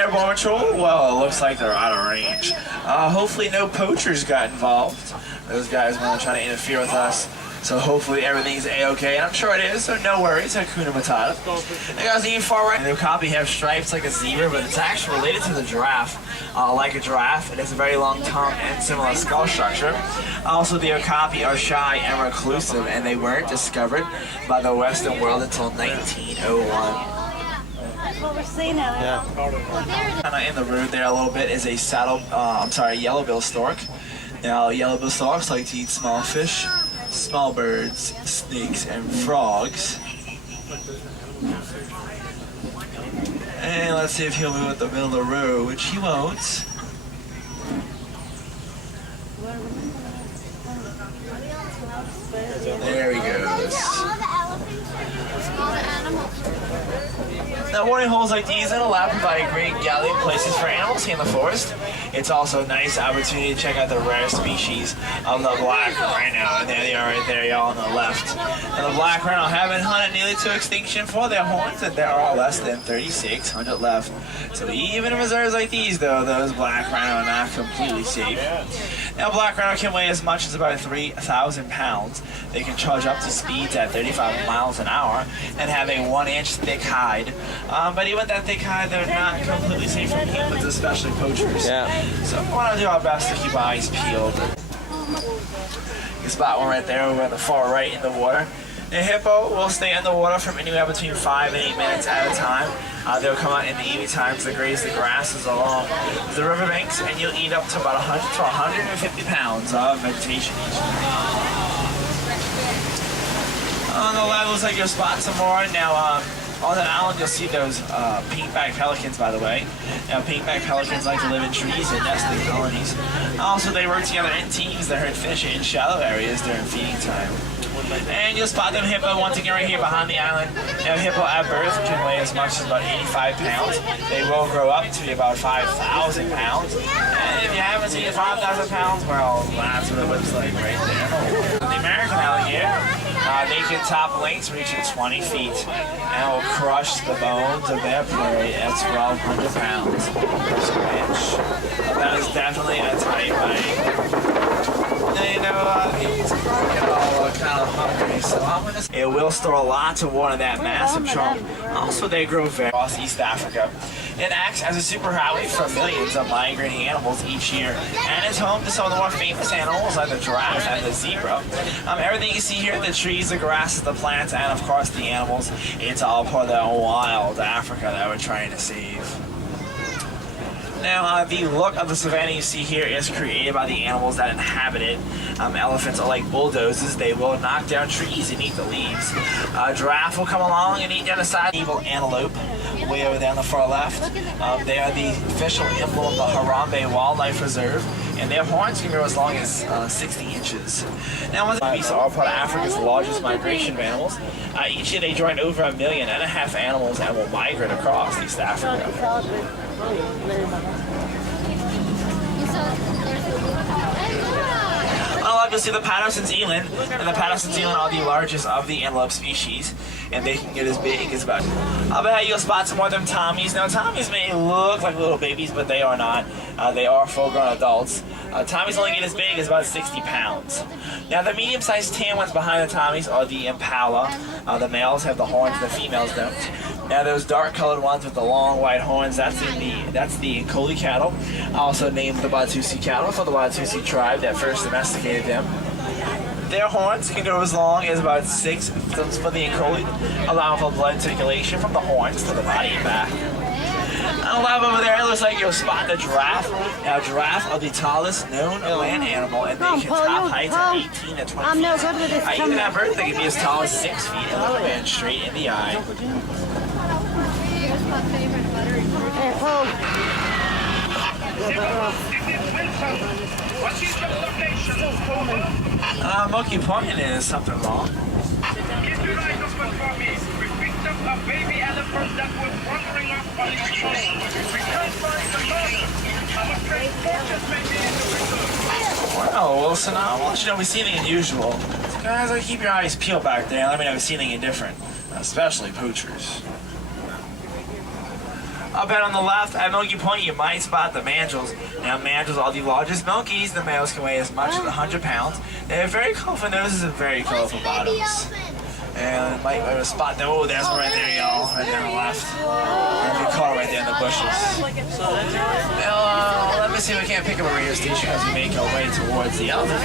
Airborne patrol? Well, it looks like they're out of range. Hopefully no poachers got involved. Those guys want to try to interfere with us. So hopefully everything's a-okay, and I'm sure it is, so no worries, Hakuna Matata. The guys even far right, the copy have stripes like a zebra, but it's actually related to the giraffe. Like a giraffe, it has a very long tongue and similar skull structure. Also, the okapi are shy and reclusive, and they weren't discovered by the Western world until 1901. That's what we're seeing now. Yeah. Kind of in the road there a little bit is a yellow-billed stork. Now, yellow-billed storks like to eat small fish, small birds, snakes, and frogs. And let's see if he'll move at the middle of the road, which he won't. There he goes. Now, watering holes like these in a lab provide great gathering places for animals in the forest. It's also a nice opportunity to check out the rare species of the black rhino. And there they are right there, y'all on the left. And the black rhino have been hunted nearly to extinction for their horns, and there are less than 3,600 left. So even in reserves like these, though, those black rhino are not completely safe. Now, black rhino can weigh as much as about 3,000 pounds. They can charge up to speeds at 35 miles an hour and have a 1-inch thick hide. But even that thick hide, they're not completely safe from humans, especially poachers. Yeah. So we want to do our best to keep our eyes peeled. You spot one right there over at the far right in the water. The hippo will stay in the water from anywhere between 5 and 8 minutes at a time. They'll come out in the evening times to graze the grasses along the riverbanks, and you'll eat up to about 100 to 150 pounds of vegetation each day. On the left, looks like you'll spot some more. Now, on that island, you'll see those pink-backed pelicans, by the way. Now, pink-backed pelicans like to live in trees and nest in colonies. Also, they work together in teams that herd fish in shallow areas during feeding time. And you'll spot them hippo once again right here behind the island. Now, hippo at birth can weigh as much as about 85 pounds. They will grow up to be about 5,000 pounds. And if you haven't seen 5,000 pounds, well, that's what it looks like right there. The American alligator, they can top lengths reaching 20 feet and will crush the bones of their prey at 1,200 pounds per square inch. That is definitely a tight bite. You know, these crocodiles are kind of hungry, so I'm gonna say it will store a lot of water in that massive trunk. Also, they grow very across East Africa. It acts as a superhighway for millions of migrating animals each year, and is home to some of the more famous animals like the giraffe and the zebra. Everything you see here, the trees, the grasses, the plants, and of course the animals, it's all part of that wild Africa that we're trying to save. Now, the look of the savanna you see here is created by the animals that inhabit it. Elephants are like bulldozers. They will knock down trees and eat the leaves. Giraffe will come along and eat down the side. Evil antelope, way over there on the far left. They are the official emblem of the Harambe Wildlife Reserve, and their horns can grow as long as 60 inches. Now, these are part of Africa's largest migration of animals. Each year they join over 1.5 million animals and will migrate across East Africa. You'll see the Patterson's eland, and the Patterson's eland are the largest of the antelope species, and they can get as big as about. I'll bet you'll spot some more of them Tommies. Now, Tommies may look like little babies, but they are not. They are full-grown adults. Tommies only get as big as about 60 pounds. Now, the medium-sized tan ones behind the Tommies are the Impala. The males have the horns, the females don't. Now, those dark-colored ones with the long white horns, that's the Collie cattle, also named the Watusi cattle for the Watusi tribe that first domesticated them. Their horns can go as long as about 6 systems for the Collie, allowing for blood circulation from the horns to the body and back. On the left over there, it looks like you'll spot the giraffe. Now, giraffe are the tallest known land animal, and they can top heights of 18 to 20 feet. No good with this. Even at birth, they can be as tall as 6 feet and look a man straight in the eye. Hey, Paul. Monkey pointing is something wrong. Can you write this one for me? We picked up a baby elephant that was wandering off on the shore. We can't find the mother. I'm afraid poachers may be in the reserve. Well, Wilson, I'll let you know if we see anything unusual. So guys, keep your eyes peeled back there and let me know if you see anything different, especially poachers. Up ahead on the left at Milky Point, you might spot the mandrills. Now, mandrills are the largest milkies. The males can weigh as much as 100 pounds. They have very colorful noses and very colorful bottoms. And you might be able to spot them. Oh, there's one right there, y'all. Right there on the left. And you caught right there in the bushes. Now, let me see if we can't pick up a radio station as we make our way towards the elephant.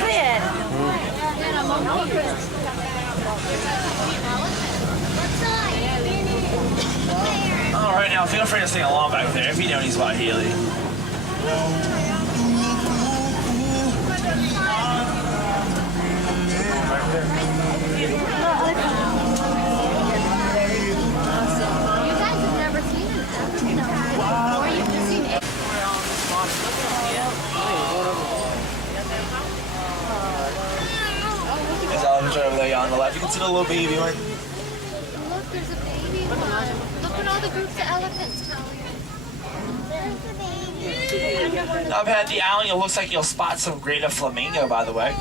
Alright, now feel free to sing along back there if you know any Swahili. There's elephants right over there on the left. You can see the little baby one. Look, there's a baby one. Look at all the groups of elephants, Tony. There's the baby. Up ahead the island, it looks like you'll spot some greater flamingo, by the way.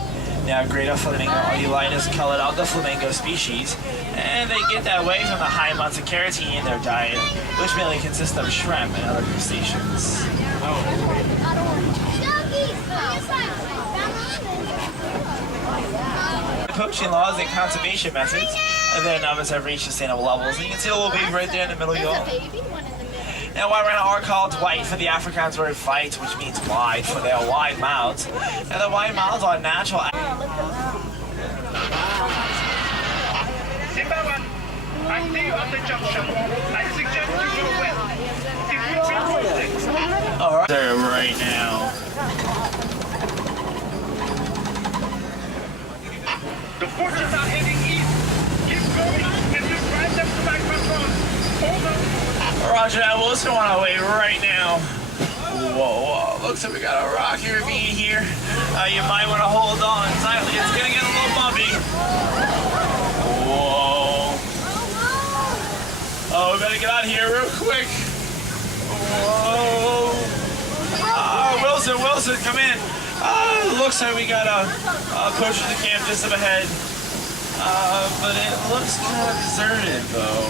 Now, greater flamingo are the lightest colored of the flamingo species, and they get that way from the high amounts of keratin in their diet, which mainly consists of shrimp and other crustaceans. Poaching laws and conservation methods, and then numbers have reached sustainable levels. And you can see the little baby right there in the middle, y'all. Now, white rhino are called white for the Afrikaans word white, which means wide, for their wide mouths. And the wide mouths are natural. Zimbabwe, I see you at the junction. I suggest you go west. It will be worth it. Alright, there right now. The forces are heading east. Keep going and you drive them to my control. Over. Roger that, Wilson, on our way right now. Whoa, looks like we got a rocky ravine here. You might want to hold on tightly. It's gonna get a little bumpy. Whoa. Oh, we better get out of here real quick. Whoa. Wilson, come in. Looks like we got a push to the camp just up ahead. But it looks kind of deserted, though.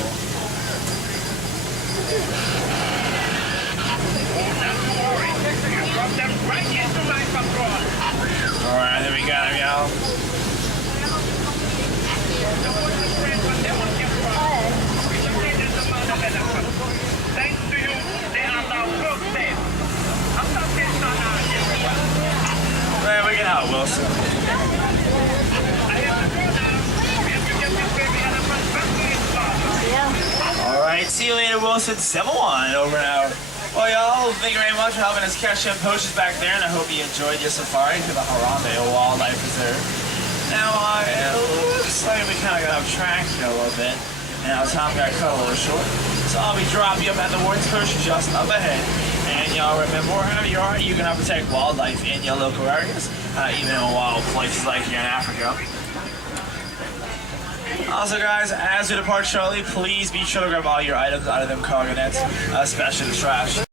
Not to worry. You drop them right into my control. Alright, there we go, y'all. The forces ran, but they won't get far. We located the amount of elephants. Thanks to you, they are now both safe. I'm not getting on out of here. Man, we can help, Wilson. I have to go now. We have to get this baby elephant back to his father. Alright, see you later, Wilson. 7-1, over and out. Well, y'all, thank you very much for helping us catch some poachers back there, and I hope you enjoyed your safari to the Harambe Wildlife Reserve. Now, it looks like we kind of got off track here a little bit, and our time got cut a little short. So I'll be dropping you up at the Woods Push just up ahead. And y'all remember, wherever you are, you can protect wildlife in your local areas, even in wild places like here in Africa. Also, guys, as we depart shortly, please be sure to grab all your items out of them cargo nets, especially the trash.